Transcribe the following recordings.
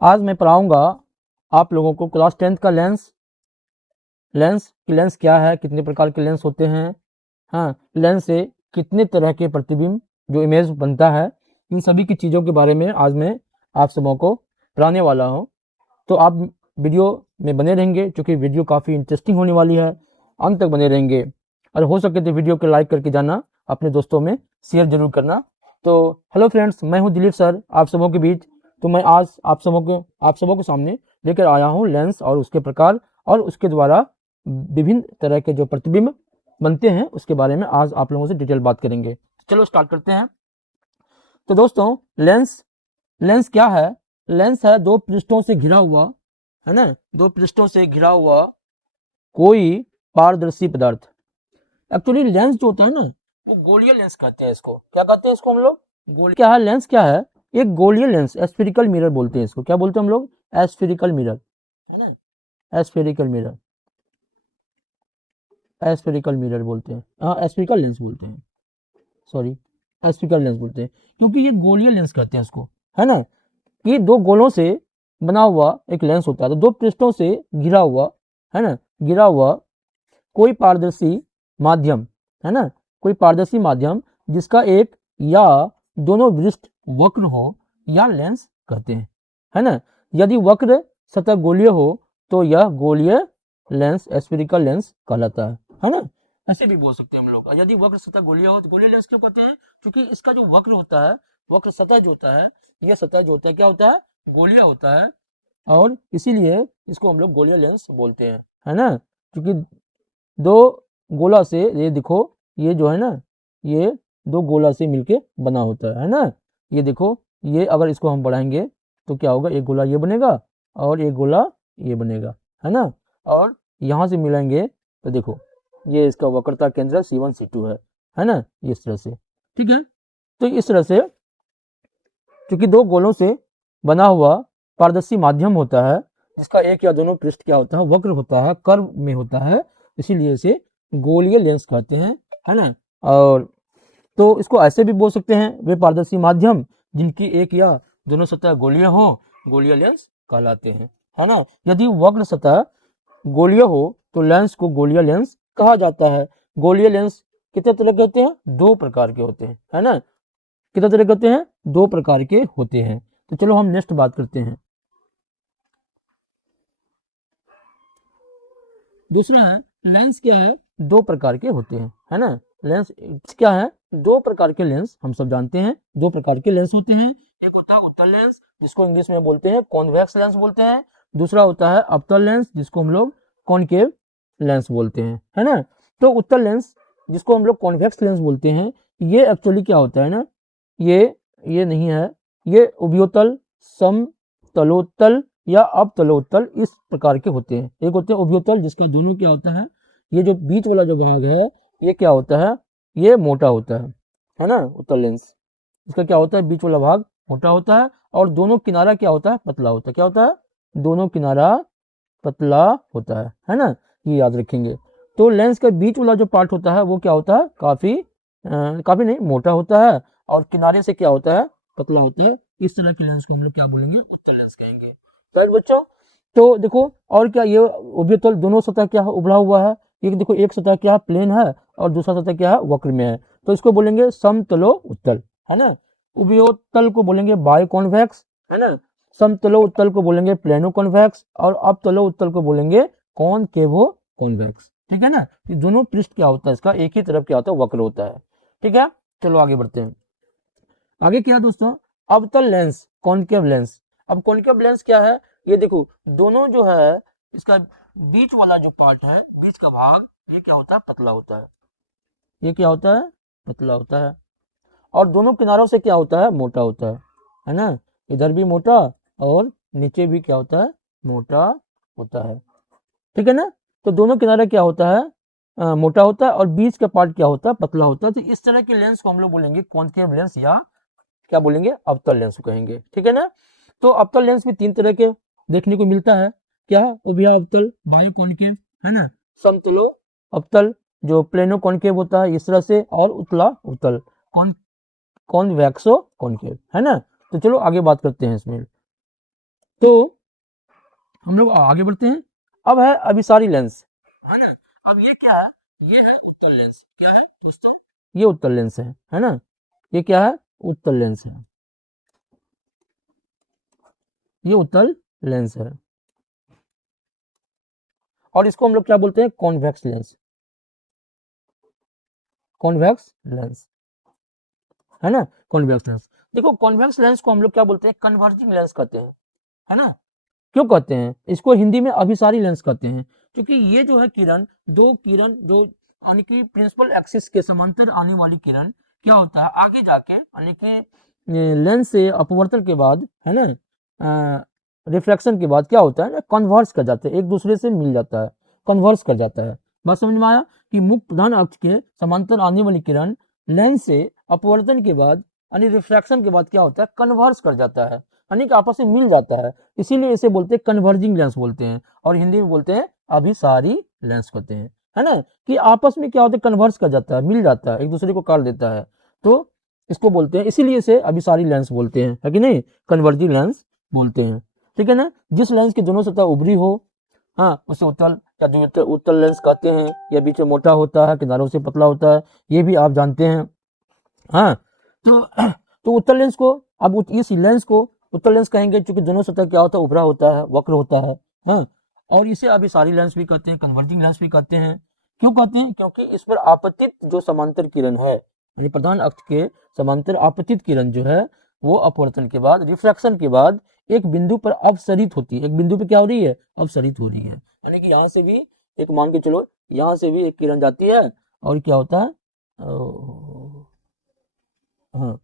आज मैं पढ़ाऊंगा आप लोगों को क्लास 10th का लेंस क्या है, कितने प्रकार के लेंस होते हैं, हाँ, लेंस से कितने तरह के प्रतिबिंब जो इमेज बनता है, इन सभी की चीज़ों के बारे में आज मैं आप सबों को पढ़ाने वाला हूँ। तो आप वीडियो में बने रहेंगे, क्योंकि वीडियो काफ़ी इंटरेस्टिंग होने वाली है। अंत तक बने रहेंगे और हो सके तो वीडियो को लाइक करके जाना, अपने दोस्तों में शेयर जरूर करना। तो हेलो फ्रेंड्स, मैं हूं दिलीप सर आप सबों के बीच। तो मैं आज आप सबों के सामने लेकर आया हूं लेंस और उसके प्रकार और उसके द्वारा विभिन्न तरह के जो प्रतिबिंब बनते हैं उसके बारे में आज आप लोगों से डिटेल बात करेंगे। चलो स्टार्ट करते हैं। तो दोस्तों, लेंस क्या है? लेंस है दो पृष्ठों से घिरा हुआ, है ना, दो पृष्ठों से घिरा हुआ कोई पारदर्शी पदार्थ। एक्चुअली लेंस जो होता है ना, वो गोलीय लेंस कहते हैं इसको। क्या कहते हैं इसको हम लोग? गोली। क्या है लेंस? क्या है? एक गोलीय लेंस, एस्फेरिकल मिरर बोलते हैं इसको। क्या बोलते हैं हम लोग? एस्फेरिकल मिरर, है ना, एस्फेरिकल मिरर, एस्फेरिकल मिरर बोलते हैं, हाँ एस्फेरिकल लेंस बोलते हैं, सॉरी, एस्फेरिकल लेंस बोलते हैं, क्योंकि ये गोलीय लेंस कहते हैं इसको, है ना। ये दो गोलों से बना हुआ एक लेंस होता है, तो दो पृष्ठों से घिरा हुआ, है ना, घिरा हुआ कोई पारदर्शी माध्यम, है ना, कोई पारदर्शी माध्यम जिसका एक या दोनों पृष्ठ वक्र हो या लेंस कहते हैं, है ना। यदि वक्र सतह गोलीय हो तो यह गोलीय लेंस एस्फेरिकल लेंस कहलाता है ना। ऐसे भी बोल सकते हैं हम लोग। यदि वक्र सतह गोलीय हो तो गोलीय लेंस क्यों कहते हैं? क्योंकि इसका जो वक्र होता है, वक्र सतह जो होता है, यह सतह जो होता है क्या होता है? गोलीय होता है, और इसीलिए इसको हम लोग गोलीय लेंस बोलते हैं, है ना। क्योंकि दो गोला से, ये देखो, ये जो है ना, ये दो गोला से मिलके बना होता है ना। ये देखो, ये अगर इसको हम बढ़ाएंगे तो क्या होगा? एक गोला ये बनेगा और एक गोला ये बनेगा, है ना। और यहाँ से मिलाएंगे तो देखो, ये इसका वक्रता केंद्र C1 C2 है ना, इस तरह से। ठीक है, तो इस तरह से क्योंकि दो गोलों से बना हुआ पारदर्शी माध्यम होता है जिसका एक या दोनों पृष्ठ क्या होता है? वक्र होता है, कर्व में होता है, इसीलिए इसे गोलीय लेंस कहते हैं, है ना। और तो इसको ऐसे भी बोल सकते हैं, वे पारदर्शी माध्यम जिनकी एक या दोनों सतह गोलीय हो, गोलीय लेंस कहलाते हैं, है ना। यदि वक्र सतह गोलीय हो तो लेंस को गोलीय लेंस कहा जाता है। गोलीय लेंस कितने तरह के होते हैं? दो प्रकार के होते हैं, है ना। कितने तरह के होते हैं? दो प्रकार के होते हैं। तो चलो हम नेक्स्ट बात करते हैं। दूसरा है लेंस क्या है? दो प्रकार के होते हैं, है ना। लेंस क्या है? दो प्रकार के लेंस हम सब जानते हैं, दो प्रकार के लेंस होते हैं। एक होता है उत्तल लेंस जिसको इंग्लिश में बोलते हैं कॉन्वेक्स लेंस बोलते हैं। दूसरा होता है अवतल लेंस जिसको हम लोग कॉनकेव लेंस बोलते हैं, है ना। तो उत्तल लेंस जिसको हम लोग कॉन्वेक्स लेंस बोलते हैं, ये एक्चुअली क्या होता है ना, ये नहीं है, ये उभयोतल, समतलोत्तल या अवतलोत्तल इस प्रकार के होते हैं। एक होते हैं उभयोतल जिसका दोनों क्या होता है, ये जो बीच वाला जो भाग है ये क्या होता है? ये मोटा होता है ना, उत्तल लेंस। इसका क्या होता है? बीच वाला भाग मोटा होता है और दोनों किनारा क्या होता है? पतला होता है। क्या होता है? दोनों किनारा पतला होता है ना, ये याद रखेंगे। तो लेंस का बीच वाला जो पार्ट होता है वो क्या होता है? काफी नहीं, मोटा होता है और किनारे से क्या होता है? पतला होता है। इस तरह के लेंस को हम लोग क्या बोलेंगे? उत्तल लेंस कहेंगे। राइट बच्चों? तो देखो, और क्या ये उभयतल दोनों सतह क्या है? उभड़ा हुआ है। ये देखो, एक सतह क्या है? प्लेन है और दूसरा सतह क्या है? वक्र में है। तो इसको बोलेंगे समतलो उत्तल, है ना। उभयोत्तल को बोलेंगे बायोकॉन्वेक्स, है ना। समतलो उत्तल को बोलेंगे प्लेनो कॉन्वेक्स और अवतलो उत्तल को बोलेंगे कॉनकेवो कॉन्वेक्स। ठीक है ना। ये दोनों पृष्ठ क्या होता है? इसका एक ही तरफ क्या होता है? वक्र होता है। ठीक है, चलो आगे बढ़ते हैं। आगे क्या दोस्तों? अवतल लेंस, कॉनकेव लेंस। अब कॉनकेव लेंस क्या है? ये देखो, दोनों जो है, इसका बीच वाला जो पार्ट है, बीच का भाग, ये क्या होता है? पतला होता है। ये क्या होता है? पतला होता है। और दोनों किनारों से क्या होता है? मोटा होता है ना। इधर भी मोटा और नीचे भी क्या होता है? मोटा होता है। ठीक है ना। तो दोनों किनारे क्या होता है? मोटा होता है और बीच का पार्ट क्या होता है? पतला होता है। तो इस तरह के लेंस को हम लोग बोलेंगे कॉनकेव लेंस या क्या बोलेंगे? अवतल लेंस कहेंगे। ठीक है ना। तो अवतल लेंस भी तीन तरह के देखने को मिलता है। क्या? उभया अवतल, बायो कॉनकेव, है ना। समतलो अवतल जो प्लेनो कॉनकेव होता है इस तरह से, और उतला अवतल कौन कॉन्वेक्सो कॉनकेव, है ना। तो चलो आगे बात करते हैं इसमें। तो हम लोग आगे बढ़ते हैं। अब है अभिसारी लेंस, है ना। अब ये क्या है, ये है उत्तल लेंस। क्या है दोस्तों, ये उत्तल लेंस है ना। ये क्या है, उत्तल लेंस है, ये उत्तल लेंस है। और इसको हम लोग क्या बोलते हैं, कॉन्वेक्स लेंस, कॉन्वेक्स लेंस, है ना, कॉन्वेक्स लेंस। देखो कॉन्वेक्स लेंस को हम लोग क्या बोलते हैं, कन्वर्जिंग लेंस कहते हैं, है ना। क्यों कहते हैं इसको, हिंदी में अभिसारी लेंस कहते हैं, क्योंकि ये जो है किरण, दो किरण जो यानी कि प्रिंसिपल एक्सिस के समांतर आने वाली किरण क्या होता है, आगे जाके यानी कि लेंस से अपवर्तन के बाद, है ना, रिफ्लेक्शन के बाद क्या होता है ना, कन्वर्स कर जाते हैं, एक दूसरे से मिल जाता है, कन्वर्स कर जाता है। बात समझ में आया कि मुक्त प्रधान अक्ष के समांतर आने वाली किरण लेंस से अपवर्तन के बाद यानी रिफ्रैक्शन के बाद क्या होता है, कन्वर्स कर जाता है, यानी कि आपस में मिल जाता है। इसीलिए इसे बोलते हैं कन्वर्जिंग लेंस बोलते हैं, और हिंदी में बोलते हैं अभिसारी लेंस कहते हैं, है ना। कि आपस में क्या होता है, कन्वर्स कर जाता है, मिल जाता है, एक दूसरे को काट देता है, तो इसको बोलते हैं, इसीलिए इसे अभिसारी लेंस बोलते हैं, है कि नहीं, कन्वर्जिंग लेंस बोलते हैं। ठीक है ना। जिस लेंस की दोनों सतह उभरी हो, हाँ, उसे उत्तल या द्वितीय उत्तल लेंस कहते हैं। यह बीच में मोटा होता है, किनारों से पतला होता है, ये भी आप जानते हैं। हाँ, तो तो उत्तल लेंस को, अब इस लेंस को उत्तल लेंस कहेंगे, क्योंकि दोनों सतह क्या होता है, उभरा होता है, वक्र होता है। हाँ, और इसे अभिसारी लेंस भी कहते हैं, कन्वर्जिंग लेंस भी कहते हैं। क्यों कहते हैं, क्योंकि इस पर आपतित जो समांतर किरण है, यानी प्रधान अक्ष के समांतर आपतित किरण जो है, वो अपवर्तन के बाद, रिफ्रैक्शन के बाद एक बिंदु पर अपसरित होती है। एक बिंदु पे क्या हो रही है, अपसरित हो रही है, यानी कि यहाँ से भी एक, मान के चलो यहाँ से भी एक किरण जाती है, और क्या होता है, हाँ,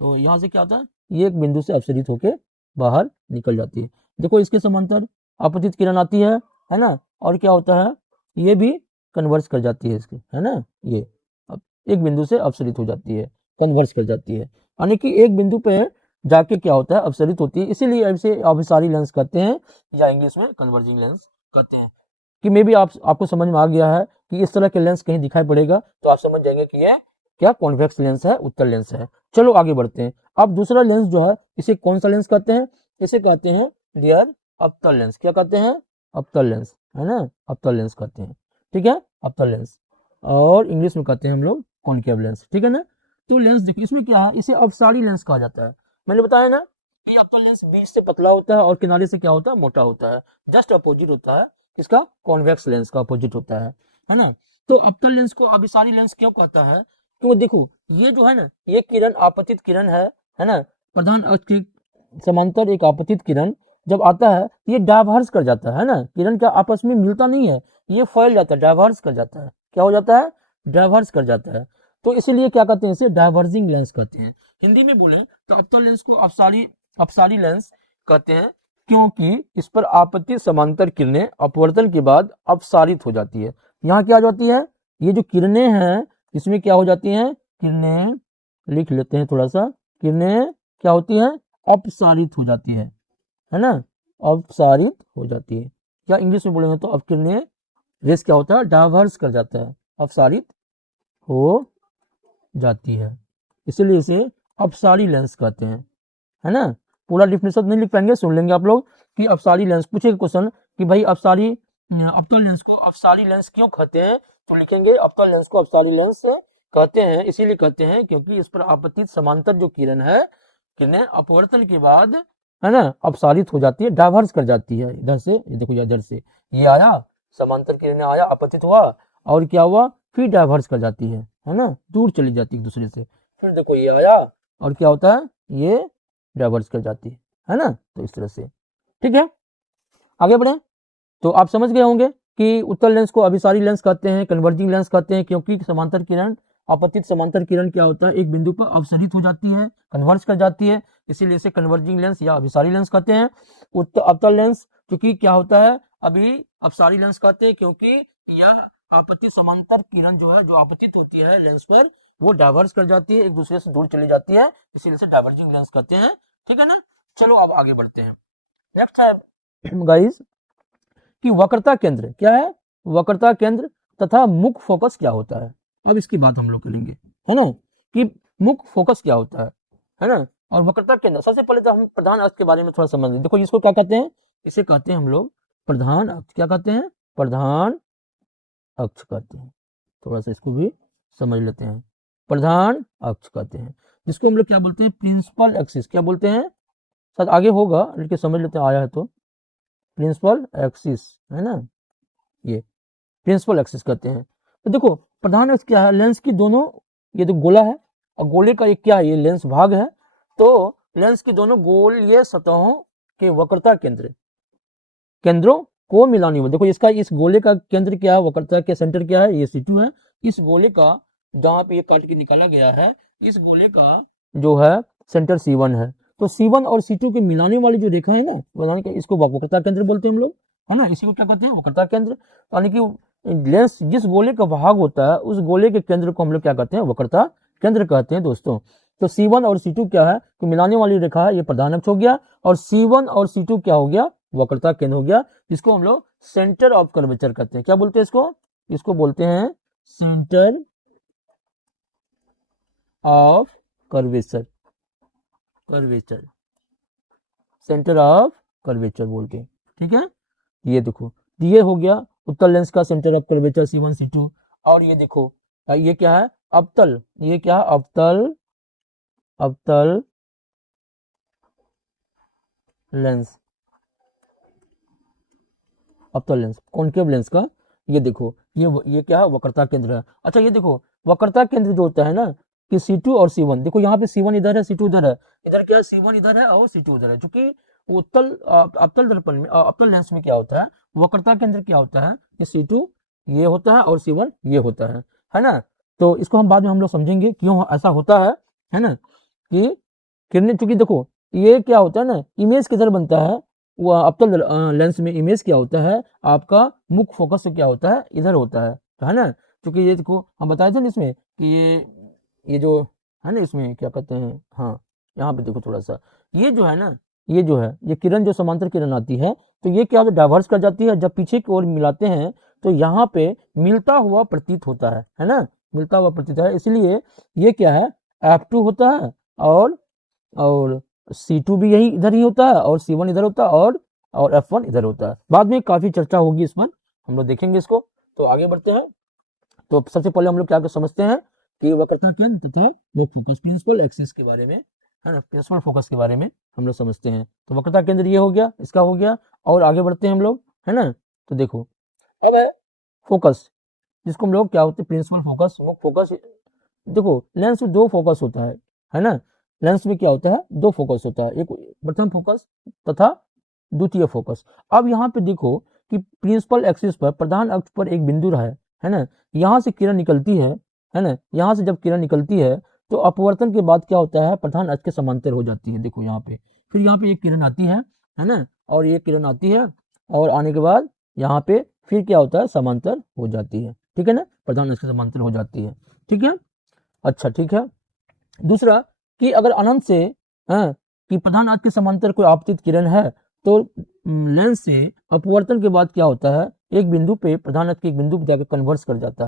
तो यहाँ से क्या होता है, ये एक बिंदु से अपसरित होके बाहर निकल जाती है। देखो इसके समांतर आपतित किरण आती है ना, और क्या होता है, ये भी कन्वर्स कर जाती है इसके, है ना, ये अब एक बिंदु से अपसरित हो जाती है, कन्वर्स कर जाती है, यानी कि एक बिंदु पे जाके क्या होता है, अपसरित होती है, इसीलिए इसे अभिसारी लेंस कहते हैं, या इंग्लिश में कन्वर्जिंग लेंस कहते हैं। कि मे भी आपको समझ में आ गया है कि इस तरह के लेंस कहीं दिखाई पड़ेगा तो आप समझ जाएंगे कि ये क्या कॉन्वेक्स लेंस है, उत्तल लेंस है। चलो आगे बढ़ते हैं। अब दूसरा लेंस जो है, इसे कौन सा लेंस कहते हैं, इसे कहते हैं डियर अवतल लेंस। क्या कहते हैं, अवतल लेंस, है ना, अवतल लेंस कहते हैं। ठीक है, अवतल लेंस, और इंग्लिश में कहते हैं हम लोग कॉनकेव लेंस। ठीक है ना। तो लेंस देखिए, इसमें क्या है, इसे अपसारी लेंस कहा जाता है। मैंने बताया ना कि अवतल लेंस बीच से पतला होता है और किनारे से क्या होता है, मोटा होता है, जस्ट अपोजिट होता है इसका, कॉन्वेक्स लेंस का अपोजिट होता है ना। तो अवतल लेंस को अभिसारी लेंस क्यों कहता है, तो देखो ये जो है ना, ये किरण आपतित किरण है ना, प्रधान अक्ष के समांतर एक आपतित किरण जब आता है, ये डाइवर्स कर जाता है ना, किरण क्या आपस में मिलता नहीं है, ये फैल जाता है, डाइवर्स कर जाता है, क्या हो जाता है, डाइवर्स कर जाता है। तो इसीलिए क्या कहते हैं, इसे डाइवर्जिंग लेंस कहते हैं। हिंदी में बोले तो अवतल लेंस को अपसारी अपसारी लेंस कहते हैं, क्योंकि इस पर आपतित समांतर किरणें अपवर्तन के बाद अपसारित हो जाती है। यहाँ क्या हो जाती है, ये जो किरणें हैं इसमें क्या हो जाती हैं, किरणें, लिख लेते हैं थोड़ा सा, किरणें क्या होती हैं, अपसारित हो जाती है ना, अपसारित हो जाती है, या इंग्लिश में बोलेंगे तो अपकिरणें, रेस क्या होता है, डाइवर्स कर जाता है, अपसारित हो जाती है, इसलिए इसे अपसारी लेंस कहते हैं, है ना। पूरा डिफिनेशन नहीं लिख पाएंगे, सुन लेंगे आप लोग कि अपसारी लेंस, पूछेगा क्वेश्चन कि भाई अपसारी अवतल लेंस को अपसारी लेंस क्यों कहते हैं, तो लिखेंगे अवतल लेंस को अपसारी लेंस कहते हैं, इसीलिए कहते हैं क्योंकि इस पर आपतित समांतर जो किरण है, किरणें अपवर्तन के बाद, है ना, अपसारित हो जाती है, डाइवर्स कर जाती है इधर से, ये देखो इधर से ये आया, समांतर किरणें आया, आपतित हुआ, और क्या हुआ, फिर डाइवर्स कर जाती है ना, दूर चली जाती है एक दूसरे से, फिर देखो ये आया, और क्या होता है, ये डाइवर्स कर जाती है ना, तो इस तरह से। ठीक है, आगे बढ़े। तो आप समझ गए होंगे कि उत्तल लेंस को अभिसारी लेंस कहते हैं, कन्वर्जिंग लेंस कहते हैं, क्योंकि समांतर किरण, आपतित समांतर किरण क्या होता है, एक बिंदु पर अपसरित हो जाती है, कन्वर्स कर जाती है, इसीलिए इसे कन्वर्जिंग लेंस या अभिसारी लेंस कहते हैं। अवतल लेंस क्योंकि क्या होता है, अभी अपसारी लेंस कहते हैं, क्योंकि यह आपतित समांतर किरण जो है, जो आपतित होती है लेंस पर, वो डाइवर्स कर जाती है, एक दूसरे से दूर चली जाती है, इसीलिए इसे डाइवर्जिंग लेंस कहते हैं। ठीक है ना। चलो अब आगे बढ़ते हैं। नेक्स्ट है गाइस कि वक्रता केंद्र क्या है, वक्रता केंद्र तथा मुख्य फोकस क्या होता है। अब इसकी बात हम लोग करेंगे, है ना, कि मुख्य फोकस क्या होता है ना, और वक्रता केंद्र। सबसे पहले तो हम प्रधान अक्ष के बारे में थोड़ा समझ लें। देखो इसको क्या कहते हैं, इसे कहते हैं हम लोग प्रधान अक्ष। क्या कहते हैं, प्रधान अक्ष कहते हैं। थोड़ा सा इसको भी समझ लेते हैं, प्रधान अक्ष कहते हैं, जिसको हम लोग क्या बोलते हैं, प्रिंसिपल एक्सिस। क्या बोलते हैं, शायद आगे होगा लेकिन समझ लेते हैं, आया है तो प्रिंसिपल एक्सिस है ना, ये प्रिंसिपल एक्सिस कहते हैं। तो देखो प्रधान अक्ष क्या है, लेंस की दोनों, ये तो गोला है और गोले का एक क्या है, ये लेंस भाग है। तो लेंस की दोनों गोल ये सतहों के वक्रता केंद्रों को मिलानी हो। देखो इसका, इस गोले का केंद्र क्या है, वक्रता के सेंटर क्या है, ये C2 है। इस गोले का जहां पे ये काट के निकाला गया है, इस गोले का जो है सेंटर C1 है। तो C1 और C2 के मिलाने वाली जो रेखा है ना, बनाने का, इसको वक्रता केंद्र बोलते हैं हम लोग, है ना। इसी को क्या कहते हैं, वक्रता केंद्र। यानी कि लेंस जिस गोले का भाग होता है, उस गोले के केंद्र को हम लोग क्या कहते हैं, वक्रता केंद्र कहते हैं दोस्तों। तो C1 और C2 क्या है, तो मिलाने वाली रेखा है, ये प्रधान अक्ष हो गया, और C1 और C2 क्या हो गया, वक्रता केंद्र हो गया, जिसको हम लोग सेंटर ऑफ कर्वेचर कहते हैं। क्या बोलते हैं इसको, इसको बोलते हैं centre of curvature, centre of curvature बोलते हैं, ठीक है। ये देखो, ये हो गया उत्तल लेंस का centre of curvature C1 C2। और ये देखो, ये क्या है, अवतल, ये क्या है, अवतल लेंस, अवतल लेंस, कॉनकेव लेंस का। ये देखो, ये क्या है, वक्रता केंद्र है। अच्छा ये देखो, वक्रता केंद्र जो होता है ना, कि C2 और C1, देखो यहाँ पे C1 इधर है, C2 इधर है, इधर क्या है, C1 इधर है और C2 उधर है। चूंकि उत्तल अवतल दर्पण में, अवतल लेंस में क्या होता है, वक्रता केंद्र क्या होता है, कि C2 ये होता है और C1 ये होता है ना। तो इसको हम बाद में हम लोग समझेंगे क्यों ऐसा होता है ना। कि किरणें, चूंकि देखो ये क्या होता है ना, इमेज किधर बनता है, वो अवतल लेंस में इमेज क्या होता है, आपका मुख्य फोकस से क्या होता है, इधर होता है ना। क्योंकि ये देखो हम बताए थे ना इसमें कि ये जो है ना, इसमें क्या कहते हैं, हाँ यहाँ पे देखो थोड़ा सा, ये जो है ना, ये जो है, ये किरण जो समांतर किरण आती है, तो ये क्या डाइवर्स कर जाती है, जब पीछे की ओर मिलाते हैं तो यहाँ पे मिलता हुआ प्रतीत होता है ना, मिलता हुआ प्रतीत है। इसलिए ये क्या है, F2 होता है, और C2 भी यही इधर ही होता है, और C1 इधर होता है, और F1 इधर होता है। बाद में काफी चर्चा होगी इस पर, हम लोग देखेंगे इसको। तो आगे बढ़ते हैं। तो सबसे पहले हम लोग क्या समझते हैं कि वक्रता केंद्र तथा मुख्य फोकस, प्रिंसिपल एक्सिस के बारे में, है ना, प्रिंसिपल फोकस के बारे में हम लोग समझते हैं। तो वक्रता केंद्र ये हो गया, इसका हो गया। और आगे बढ़ते हैं हम लोग, है ना। तो देखो अब है फोकस, जिसको हम लोग क्या होते हैं, प्रिंसिपल फोकस, मुख्य फोकस। देखो लेंस में दो फोकस होता है ना। लेंस में क्या होता है, दो फोकस होता है, एक प्रथम फोकस तथा द्वितीय फोकस। अब यहाँ पे देखो कि प्रिंसिपल एक्सिस पर, प्रधान अक्ष पर एक बिंदु रहा है ना, यहाँ से किरण निकलती है ना, यहाँ से जब किरण निकलती है तो अपवर्तन के बाद क्या होता है, प्रधान अक्ष के समांतर हो जाती है। देखो यहाँ पे, फिर यहाँ पे एक किरण आती है ना, और ये किरण आती है, और आने के बाद यहाँ पे फिर क्या होता है, समांतर हो जाती है, ठीक है ना, प्रधान अक्ष के समांतर हो जाती है, ठीक है। अच्छा ठीक है। दूसरा कि अगर अनंत से, कि प्रधान अक्ष के समांतर कोई आपतित किरण है, तो लेंस से अपवर्तन के बाद क्या होता है, एक बिंदु पे, प्रधान अक्ष के एक बिंदु पे जाकर कन्वर्स कर जाता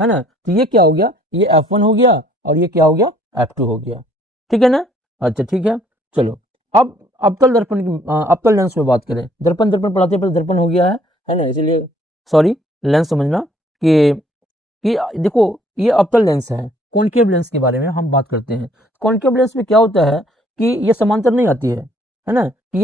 है ना। तो ये क्या हो गया, ये F1 हो गया, और ये क्या हो गया, F2 हो गया, ठीक है ना। अच्छा ठीक है, चलो अब अवतल दर्पण की, अवतल लेंस में बात करें। दर्पण दर्पण पढ़ाते पढ़ाते दर्पण हो गया है ना, इसीलिए सॉरी, लेंस समझना कि देखो ये अवतल लेंस है। कॉनकेव लेंस के बारे में हम बात करते हैं। कॉनकेव लेंस में क्या होता है कि ये समांतर नहीं आती है ना, कि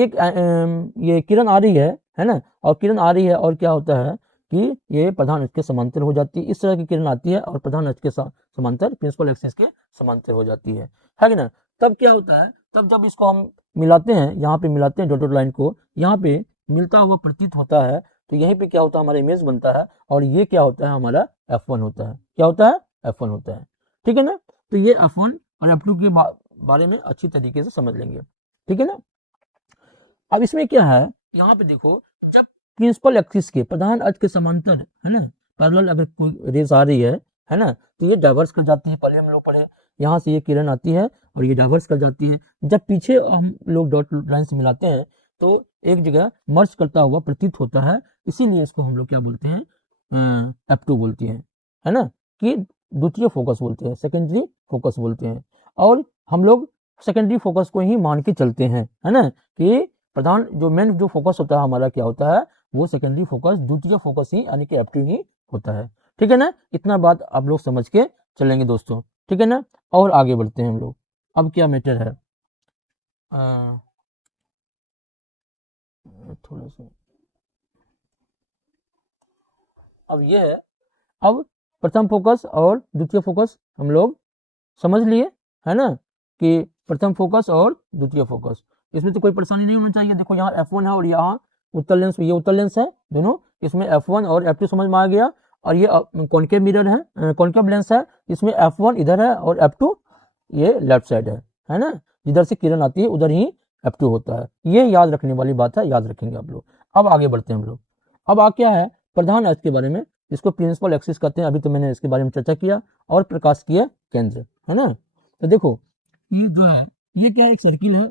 ये किरण आ रही है ना, और किरण आ रही है, और क्या होता है कि ये प्रधान अक्ष के समांतर हो जाती है। इस तरह की किरण आती है और प्रधान अक्ष के समांतर, प्रिंसिपल एक्सिस के समांतर हो जाती है कि ना। तब क्या होता है, तब जब इसको हम मिलाते हैं, यहाँ पे मिलाते हैं डॉटेड लाइन को, यहाँ पे मिलता हुआ प्रतीत होता है, तो यहीं पे क्या होता है, हमारा इमेज बनता है, और ये क्या होता है, हमारा F1 होता है। क्या होता है, F1 होता है, ठीक है ना। तो ये F1 और F2 के बारे में अच्छी तरीके से समझ लेंगे, ठीक है ना। अब इसमें क्या है, यहाँ पे देखो, जब प्रिंसिपल एक्सिस के, प्रधान अक्ष के समांतर, है ना, पैरेलल अगर कोई रेस आ रही है ना, तो ये डाइवर्स कर जाती है। पहले हम लोग पढ़े, यहाँ से ये किरण आती है और ये डाइवर्स कर जाती है। जब पीछे हम लोग डॉट लाइन से मिलाते हैं तो एक जगह मर्ज करता हुआ प्रतीत होता है, इसीलिए इसको हम लोग क्या बोलते हैं, F2 बोलते हैं, है ना, कि द्वितीय फोकस बोलते हैं, सेकेंडरी फोकस बोलते हैं। और हम लोग सेकेंडरी फोकस को ही मान के चलते हैं, है ना, कि प्रधान जो मेन जो फोकस होता है हमारा क्या होता है, वो सेकेंडरी फोकस द्वितीय फोकस ही यानी कि F2 ही होता है। ठीक है ना, इतना बात आप लोग समझ के चलेंगे दोस्तों। ठीक है ना, और आगे बढ़ते हैं हम लोग। अब क्या मैटर है, थोड़ा सा अब ये है, अब प्रथम फोकस और द्वितीय फोकस हम लोग समझ लिए, है ना, कि प्रथम फोकस और द्वितीय फोकस, इसमें तो कोई परेशानी नहीं होनी चाहिए। देखो यहाँ F1 है और यहाँ उत्तल लेंस, ये उत्तल लेंस है दोनों, इसमें F1 और F2 समझ में आ गया। और ये कॉन्केव मिरर है, कॉन्केव लेंस है, इसमें F1 इधर है और F2 ये लेफ्ट साइड है ना, जिधर से किरण आती है उधर ही F2 होता है। ये याद रखने वाली बात है, याद रखेंगे आप लोग। अब आगे बढ़ते हैं हम लोग। अब आ क्या है, प्रधान अक्ष के बारे में, इसको प्रिंसिपल एक्सिस कहते हैं, अभी तो मैंने इसके बारे में चर्चा किया, और प्रकाशिकीय केंद्र, है ना। तो देखो ये जो है, ये क्या है, एक सर्किल है,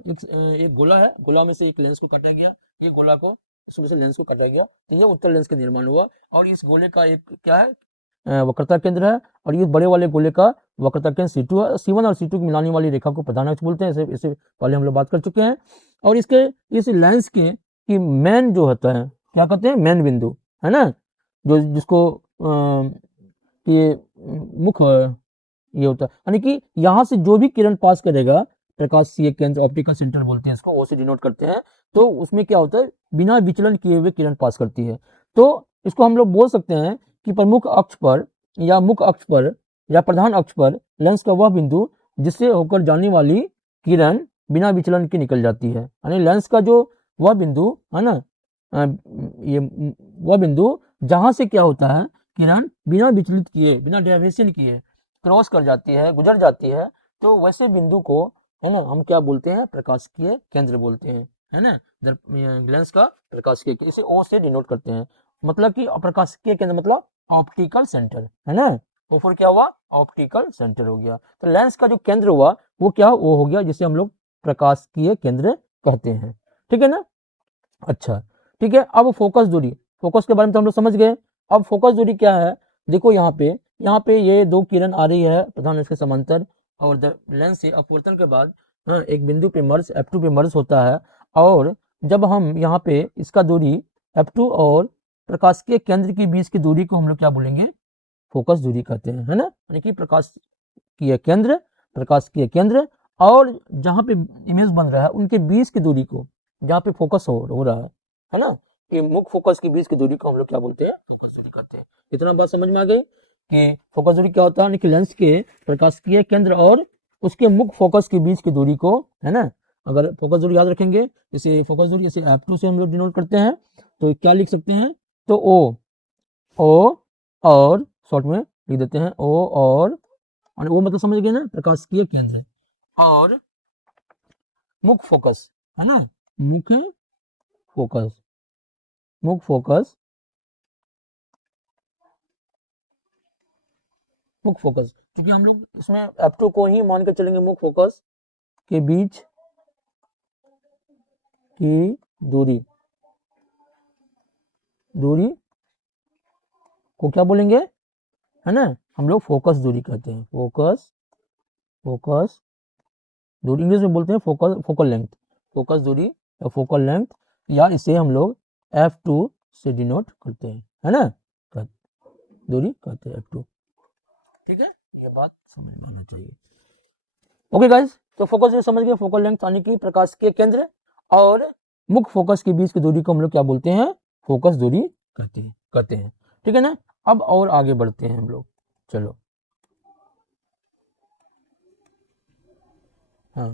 एक गोला है, गोला में से एक लेंस को काटा गया, ये गोला को इसमें से लेंस को काटा गया, तो ये उत्तल लेंस का निर्माण हुआ। और इस गोले का एक क्या है, वक्रता केंद्र है, और ये बड़े वाले गोले का वक्रता केंद्र C2 है। C1 और C2 की मिलाने वाली रेखा को प्रधान अक्ष बोलते हैं, इसे पहले हम लोग बात कर चुके हैं। और इसके इस लेंस के की मेन जो होता है, क्या कहते हैं, मेन बिंदु, है ना, जो जिसको ये मुख्य ये होता है, यानी कि यहाँ से जो भी किरण पास करेगा, प्रकाशीय केंद्र ऑप्टिकल सेंटर बोलते हैं इसको, ओ से डिनोट करते हैं, तो उसमें क्या होता है, बिना विचलन किए हुए किरण पास करती है। तो इसको हम लोग बोल सकते हैं कि प्रमुख अक्ष पर या मुख्य अक्ष पर या प्रधान अक्ष पर लेंस का वह बिंदु जिससे होकर जाने वाली किरण बिना विचलन के निकल जाती है, यानी लेंस का जो वह बिंदु है ना, ये वह बिंदु जहां से क्या होता है, किरण बिना विचलित किए, बिना डेविएशन किए क्रॉस कर जाती है, गुजर जाती है, तो वैसे बिंदु को, है ना, हम क्या बोलते हैं, प्रकाशिकीय केंद्र बोलते हैं, है ना, लेंस का प्रकाशिकीय, इसे ओ से डिनोट करते हैं। मतलब कि प्रकाशिकीय केंद्र मतलब ऑप्टिकल सेंटर, है ना, वो फिर क्या हुआ, ऑप्टिकल सेंटर हो गया। तो लेंस का जो केंद्र हुआ वो क्या, वो हो गया जिसे हम लोग प्रकाशिकीय केंद्र कहते हैं। ठीक है ना, अच्छा ठीक है। अब फोकस दूरी, फोकस के बारे में तो हम लोग समझ गए। अब फोकस दूरी क्या है, देखो यहाँ पे ये दो किरण आ रही है प्रधान अक्ष के समांतर, और लेंस से अपवर्तन के बाद एक बिंदु पे मर्ज F2 पे मर्ज होता है। और जब हम यहाँ पे इसका दूरी F2 और प्रकाशिकीय केंद्र के बीच की दूरी को हम लोग क्या बोलेंगे, फोकस दूरी कहते हैं, है ना, यानी कि प्रकाशिकीय केंद्र और जहाँ पे इमेज बन रहा है उनके बीच की दूरी को, जहाँ पे फोकस हो रहा है ना, ये मुख्य फोकस के बीच की दूरी को हम लोग क्या बोलते हैं, फोकस दूरी कहते हैं। इतना बात समझ में आ गई कि फोकस दूरी क्या होता है, कि लेंस के प्रकाशिकीय केंद्र और उसके मुख्य फोकस के बीच की दूरी को, है ना, अगर फोकस दूरी याद रखेंगे, इसे फोकस दूरी इसे F2 से हम लोग डिनोट करते हैं, तो क्या लिख सकते हैं, तो ओ और शॉर्ट में लिख देते हैं ओ, और वो मतलब समझ गए ना, प्रकाशिकीय केंद्र और मुख्य फोकस, है ना, मुख्य फोकस, मुख्य फोकस, मुख्य फोकस, क्योंकि हम लोग इसमें F2 को ही मान के चलेंगे मुख्य फोकस के बीच की दूरी, दूरी को क्या बोलेंगे, है ना, हम लोग फोकस दूरी कहते हैं, फोकस दूरी, इंग्लिश में बोलते हैं फोकल लेंथ, फोकस दूरी या फोकल लेंथ, या इसे हम लोग F2 से डिनोट करते हैं, है ना, दूरी कहते हैं F2। ठीक है, ये बात समझ में आना चाहिए। ओके गाइस, तो फोकस दूरी समझ गए, फोकल लेंथ यानी कि प्रकाशिकीय केंद्र और मुख्य फोकस के बीच की दूरी को हम लोग क्या बोलते हैं, फोकस दूरी कहते हैं। ठीक है ना, अब और आगे बढ़ते हैं हम लोग, चलो। हाँ,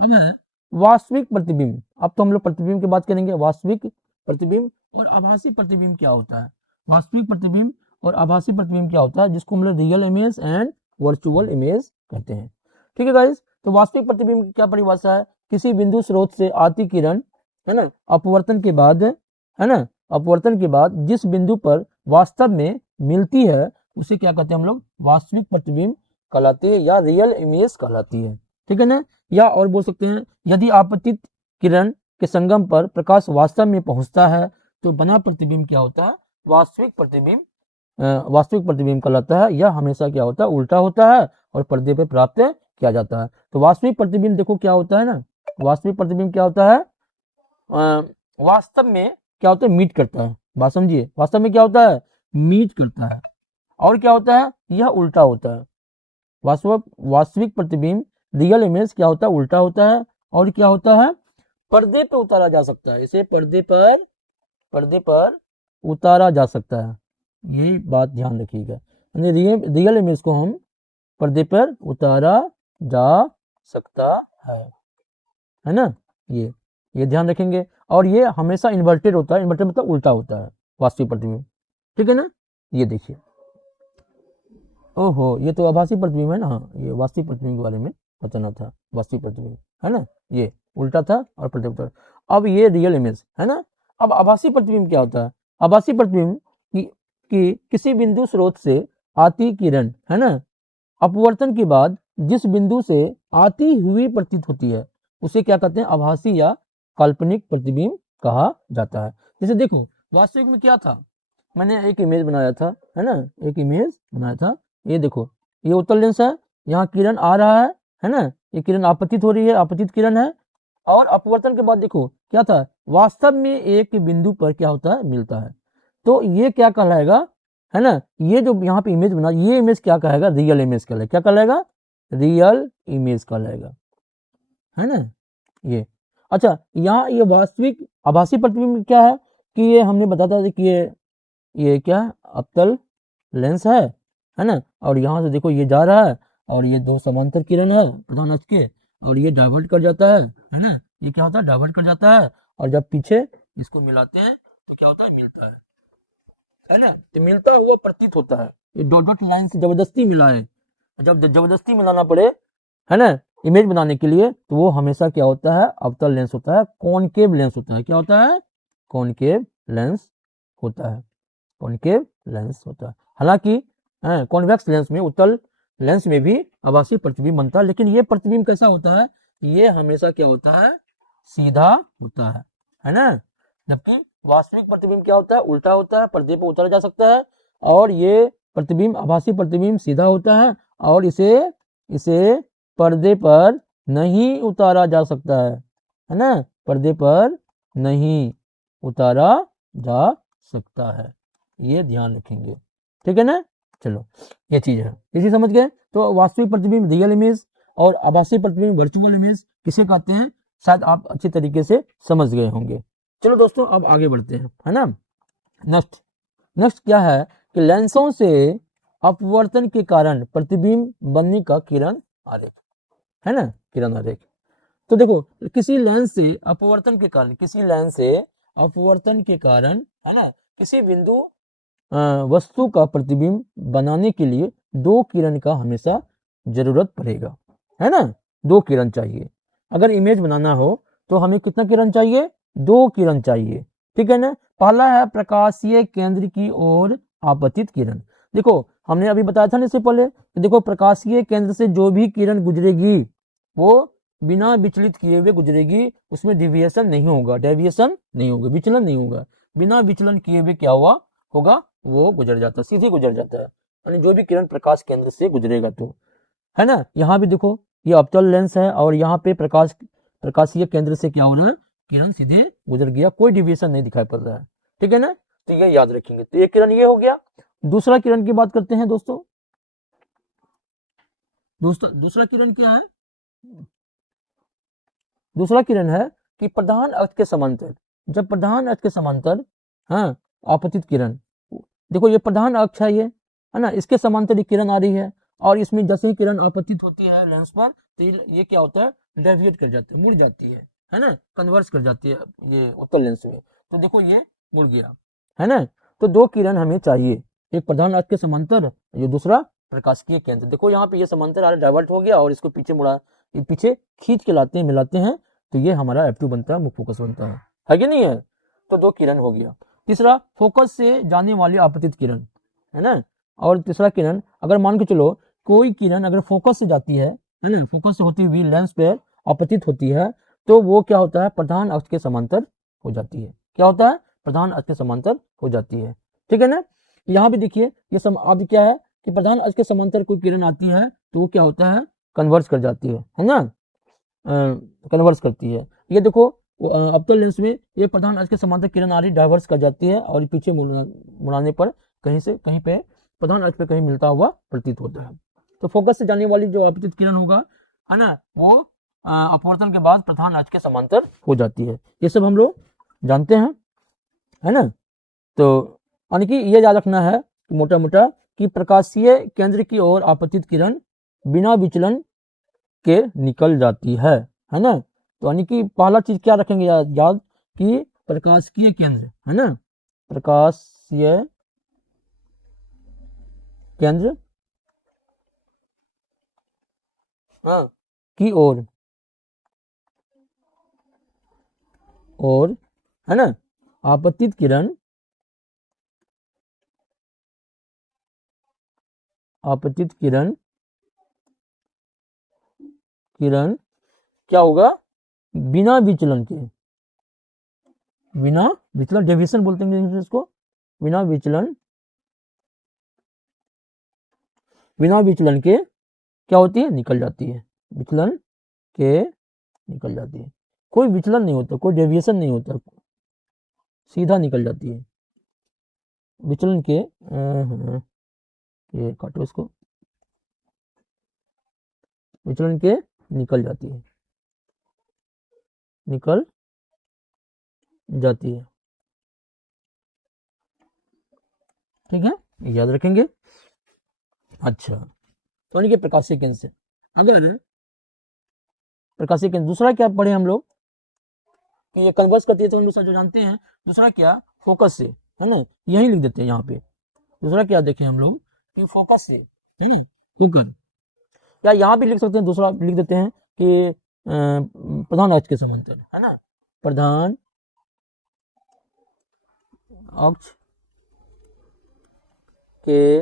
अब है वास्तविक प्रतिबिंब। अब तो हम लोग प्रतिबिंब की बात करेंगे, वास्तविक प्रतिबिंब और आभासी प्रतिबिंब क्या होता है। वास्तविक प्रतिबिंब और आभासी प्रतिबिंब क्या होता है, जिसको हम लोग real image and virtual image कहते हैं। ठीक है गाइस, तो वास्तविक प्रतिबिंब की क्या परिभाषा है, किसी बिंदु स्रोत से आती किरण, है ना, अपवर्तन के बाद, है ना, अपवर्तन के बाद जिस बिंदु पर वास्तव में मिलती है उसे क्या कहते हैं हम लोग, वास्तविक प्रतिबिंब कहलाते हैं या रियल इमेज कहलाती है। ठीक है ना, या और बोल सकते हैं, यदि आपतित किरण के संगम पर प्रकाश वास्तव में पहुंचता है तो बना प्रतिबिंब क्या होता है, वास्तविक प्रतिबिंब, वास्तविक प्रतिबिंब कहलाता है। यह हमेशा क्या होता है, उल्टा होता है और पर्दे पर प्राप्त किया जाता है। तो वास्तविक प्रतिबिंब देखो क्या होता है ना, वास्तविक प्रतिबिंब क्या होता है, वास्तव में क्या होता है, मीट करता है। बात समझिए, वास्तव में क्या होता है, मीट करता है। और क्या होता है, यह उल्टा होता है। वास्तविक प्रतिबिंब रियल इमेज क्या होता है, उल्टा होता है। और क्या होता है, पर्दे पर उतारा जा सकता है, इसे पर्दे पर उतारा जा सकता है। यही बात ध्यान रखिएगा, यानी रियल इमेज को हम पर्दे पर उतारा जा सकता है ना, ये ध्यान रखेंगे। और ये हमेशा इन्वर्टेड होता है, इन्वर्टेड मतलब उल्टा होता है वास्तविक प्रतिबिंब, ठीक है ना। ये देखिए, ओहो, ये तो आभासी प्रतिबिंब है ना, हाँ, ये वास्तविक प्रतिबिंब के बारे में बताना था, वास्तविक प्रतिबिंब है ना, ये उल्टा था और प्रतिबिंब था। अब ये रियल इमेज है ना। अब आभासी प्रतिबिंब क्या होता है, आभासी प्रतिबिंब की किसी बिंदु स्रोत से आती किरण है ना, अपवर्तन के बाद जिस बिंदु से आती हुई प्रतीत होती है उसे क्या कहते हैं, आभासी या काल्पनिक प्रतिबिंब कहा जाता है। जैसे देखो, वास्तविक में क्या था, मैंने एक इमेज बनाया था, है ना, एक इमेज बनाया था। ये देखो, ये उत्तल लेंस है, यहाँ किरण आ रहा है ना, ये किरण आपतित हो रही है, आपतित किरण है। और अपवर्तन के बाद देखो क्या था, वास्तव में एक बिंदु पर क्या होता है, मिलता है। तो ये क्या कहलाएगा, है ना, ये जो यहाँ पे इमेज बना, ये इमेज क्या कहेगा, रियल इमेज कहलाएगा। क्या कहलाएगा, रियल इमेज कहलाएगा, है ना ये। अच्छा, यहाँ ये वास्तविक आभासी प्रतिबिंब क्या है कि ये हमने बताया था कि ये क्या है, अवतल लेंस है ना। और यहाँ से देखो ये जा रहा है और ये दो समांतर किरण है प्रधान अक्ष के, और ये डाइवर्ट कर जाता है ना, ये क्या होता है, डाइवर्ट कर जाता है। और जब पीछे इसको मिलाते हैं तो क्या होता है, मिलता है ना, तो मिलता हुआ प्रतीत होता है। ये डॉट डॉट लाइन से जबरदस्ती मिला है, जब जबरदस्ती मिलाना पड़े है ना इमेज बनाने के लिए, तो वो हमेशा क्या होता है, अवतल लेंस होता है, कॉनकेव लेंस होता है। क्या होता है, कॉनकेव लेंस होता है, कॉनकेव लेंस होता है। हालांकि कॉन्वेक्स लेंस में, उत्तल लेंस में भी आभासी प्रतिबिंब बनता है, लेकिन ये प्रतिबिंब कैसा होता है, ये हमेशा क्या होता है, सीधा होता है ना। जबकि वास्तविक प्रतिबिंब क्या होता है, उल्टा होता है, पर्दे पर उतारा जा सकता है। और ये प्रतिबिंब, आभासी प्रतिबिंब सीधा होता है और इसे पर्दे पर नहीं उतारा जा सकता है ना, पर्दे पर नहीं उतारा जा सकता है, ये ध्यान रखेंगे, ठीक है ना। चलो, ये चीज है, इसी समझ गए। तो वास्तविक प्रतिबिंब रियल इमेज और आभासी प्रतिबिंब वर्चुअल इमेज किसे कहते हैं, शायद आप अच्छे तरीके से समझ गए होंगे। चलो दोस्तों, अब आगे बढ़ते हैं, है ना। नेक्स्ट क्या है कि लेंसों से अपवर्तन के कारण प्रतिबिंब बनने का किरण आरेख, है ना, किरण आरेख। तो देखो, किसी लेंस से अपवर्तन के कारण, किसी लेंस से अपवर्तन के कारण, है ना, किसी बिंदु वस्तु का प्रतिबिंब बनाने के लिए दो किरण का हमेशा जरूरत पड़ेगा, है ना, दो किरण चाहिए। अगर इमेज बनाना हो तो हमें कितना किरण चाहिए, दो किरण चाहिए, ठीक है ना। पहला है प्रकाशीय केंद्र की ओर आपतित किरण। देखो, हमने अभी बताया था ना इससे पहले, तो देखो प्रकाशीय केंद्र से जो भी किरण गुजरेगी वो बिना विचलित किए हुए गुजरेगी, उसमें डिविएशन नहीं होगा, डेविएशन नहीं होगा, विचलन नहीं होगा, बिना विचलन किए हुए क्या हुआ होगा, वो गुजर जाता है, सीधे गुजर जाता है, यानी जो भी किरण प्रकाश केंद्र से गुजरेगा तो, है ना। यहाँ भी देखो, ये अवतल लेंस है और यहाँ पे प्रकाशीय केंद्र से क्या हो रहा है, किरण सीधे गुजर गया, कोई डिविएशन नहीं दिखाई पड़ रहा है, ठीक है ना। तो ये याद रखेंगे। तो एक किरण ये हो गया। दूसरा किरण की बात करते हैं दोस्तों। दूसरा किरण क्या है, दूसरा किरण है कि प्रधान अक्ष के समांतर, जब प्रधान अक्ष के समांतर, हाँ, आपतित किरण, देखो ये प्रधान अक्ष है, ये है ना, इसके समांतर एक किरण आ रही है और इसमें जैसे ही किरण आपतित होती है लेंस पर, तो ये क्या होता है, डेविएट कर जाती है, मुड़ जाती है ना, कन्वर्स कर जाती है ये उत्तल लेंस में। तो देखो ये मुड़ गया, है ना। तो दो किरण हमें चाहिए, एक प्रधान अक्ष के समांतर, ये दूसरा प्रकाशिकीय केंद्र। देखो यहाँ पे ये समांतर आ डाइवर्ट हो गया और इसको पीछे मुड़ा, ये पीछे खींच के लाते हैं, मिलाते हैं, तो ये हमारा F2 बनता है, मुख्य फोकस बनता है कि नहीं है। तो दो किरण हो गया। तीसरा, फोकस से जाने वाली आपतित किरण, है ना। और तीसरा किरण, अगर मान के चलो कोई किरण अगर फोकस से जाती है ना, फोकस से होती हुई लेंस पे आपतित होती है, तो वो क्या होता है, प्रधान अक्ष के समांतर हो जाती है। क्या होता है, प्रधान अक्ष के समांतर हो जाती है, ठीक है ना। यहाँ भी देखिए, ये अब क्या है कि प्रधान अक्ष के समांतर कोई किरण आती है तो वो क्या होता है, कन्वर्स कर जाती है ना, कन्वर्स करती है। ये देखो अवतल लेंस में ये प्रधान अक्ष के समांतर किरण आ रही डाइवर्स कर जाती है और पीछे मुड़ाने पर कहीं पे प्रधान अक्ष पे कहीं मिलता हुआ प्रतीत होता है। तो फोकस से जाने वाली जो आपतित किरण होगा है ना, वो अपवर्तन के बाद प्रधान अक्ष के समांतर हो जाती है। ये सब हम लोग जानते हैं, है ना। तो यानी कि ये याद रखना है मोटा मोटा कि प्रकाशीय केंद्र की ओर आपतित किरण बिना विचलन के निकल जाती है ना। तो यानी कि पहला चीज क्या रखेंगे याद कि प्रकाशीय केंद्र, है ना, प्रकाशीय केंद्र हाँ की ओर और है ना आपतित किरण क्या होगा, बिना विचलन डेविएशन बोलते हैं इसको, बिना विचलन के क्या होती है, निकल जाती है, विचलन के निकल जाती है। कोई विचलन नहीं होता, कोई डेविएशन नहीं होता, सीधा निकल जाती है। विचलन के ये काटो इसको, विचलन के निकल जाती है, ठीक है, याद रखेंगे। अच्छा, तो इनके प्रकाशीय केंद्र से अगर प्रकाशीय केंद्र, दूसरा क्या पढ़े हम लोग कि ये कन्वर्स करती है, तो हम दूसरा जो जानते हैं, दूसरा क्या फोकस से, है ना, यही लिख देते हैं यहाँ पे। दूसरा क्या देखें हम लोग कि फोकस से, है ना, होकर, या यहाँ भी लिख सकते हैं, दूसरा लिख देते हैं कि प्रधान अक्ष के समांतर, है ना, प्रधान अक्ष के,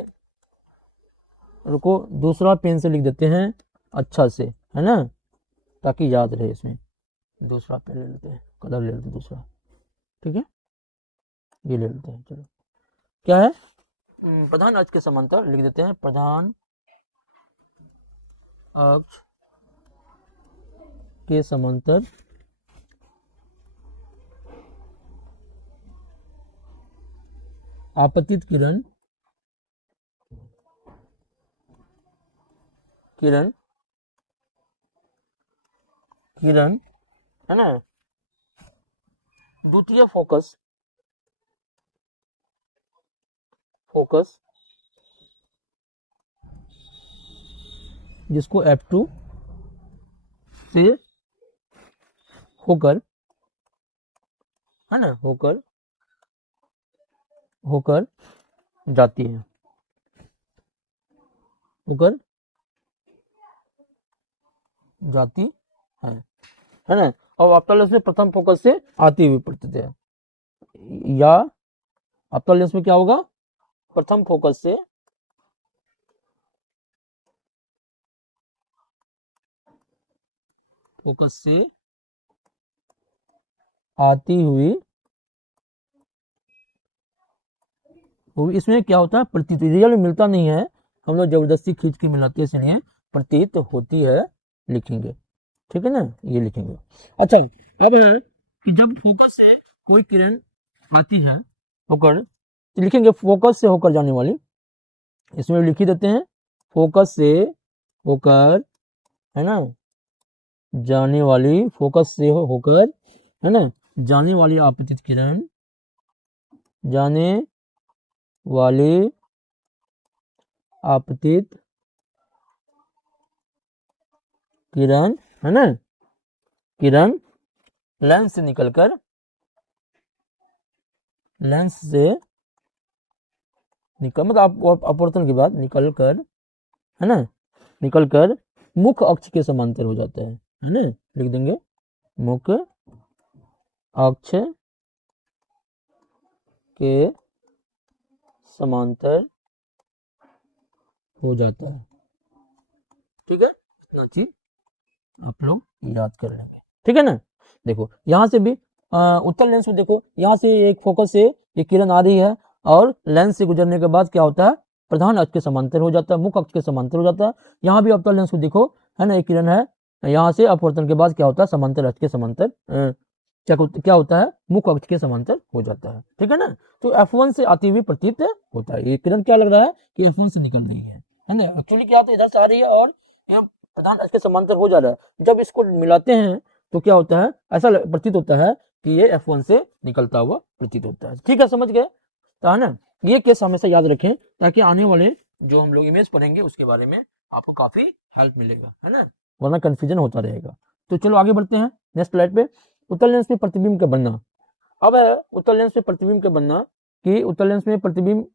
रुको दूसरा पेन से लिख देते हैं अच्छा से, है ना, ताकि याद रहे। इसमें दूसरा पेन ले लेते हैं, कलर ले लेते हैं दूसरा, ठीक है, ये ले लेते हैं। चलो क्या है, प्रधान अक्ष के समांतर लिख देते हैं, प्रधान अक्ष के समांतर आपतित किरण है ना, द्वितीय फोकस जिसको F2 से होकर, है ना, होकर जाती है, है ना, और अवतल लेंस में प्रथम फोकस से आती हुई प्रतीत है, या अवतल लेंस में क्या होगा, प्रथम फोकस से आती हुई, इसमें क्या होता है, प्रतीत, रियल में मिलता नहीं है, हम लोग जबरदस्ती खींच के मिलाते हैं, इसलिए प्रतीत होती है लिखेंगे, ठीक है ना, ये लिखेंगे। अच्छा, अब है कि जब फोकस से कोई किरण आती है होकर, तो लिखेंगे फोकस से होकर जाने वाली, इसमें लिख ही देते हैं, फोकस से होकर, है ना, जाने वाली, फोकस से होकर, है ना, जाने वाली आपतित किरण, जाने वाली आपतित किरण, है ना, किरण लेंस से निकलकर, मतलब अपवर्तन के बाद निकलकर, है ना, निकलकर मुख्य अक्ष के समांतर हो जाता है ना, लिख देंगे मुख्य अक्ष के समांतर हो जाता है, ठीक है, इतना चीज आप लोग याद कर लेंगे, ठीक है ना। देखो यहाँ से भी उत्तल लेंस में देखो, यहाँ से एक फोकस से ये किरण आ रही है और लेंस से गुजरने के बाद क्या होता है, प्रधान अक्ष के समांतर हो जाता है, मुख्य अक्ष के समांतर हो जाता है। यहाँ भी अवतल लेंस को देखो, है ना, एक किरण है, यहाँ से अपवर्तन के बाद क्या होता है, समांतर अक्ष के समांतर क्या होता है, मुख्य अक्ष के समांतर हो जाता है, ठीक है ना। तो F1 से आती हुई प्रतीत होता है। ये किरण क्या लग रहा है कि F1 से निकल रही है ना। एक्चुअली क्या होता है, इधर से आ रही है और ये प्रधान अक्ष के समांतर हो जा रहा है। जब इसको मिलाते हैं तो क्या होता है, ऐसा प्रतीत होता है कि ये F1 से निकलता हुआ प्रतीत होता है। ठीक है, समझ गए तो, है ना। ये केस हमेशा याद रखें ताकि आने वाले जो हम लोग इमेज पढ़ेंगे उसके बारे में आपको काफी हेल्प मिलेगा, है ना, वरना कंफ्यूजन होता रहेगा। तो चलो आगे बढ़ते हैं नेक्स्ट स्लाइड पे। उत्तल लेंस में प्रतिबिंब का बनना। अब है उत्तल लेंस में प्रतिबिंब का बनना कि उत्तल लेंस में प्रतिबिंब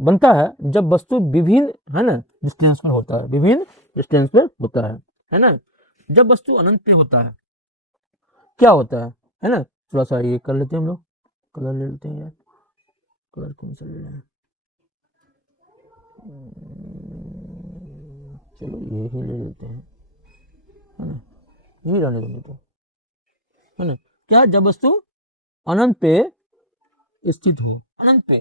बनता है जब वस्तु विभिन्न, है ना, डिस्टेंस पर होता है, विभिन्न डिस्टेंस पर होता है ना। जब वस्तु अनंत पे होता है क्या होता है ना। थोड़ा सा ये कर लेते हैं हम लोग, कलर ले लेते हैं यार, कलर कौन सा ले लें, चलो ये ही ले लेते हैं, है ना, यही रहने देंगे तो, है ना। क्या, जब वस्तु अनंत पे स्थित हो, अनंत पे,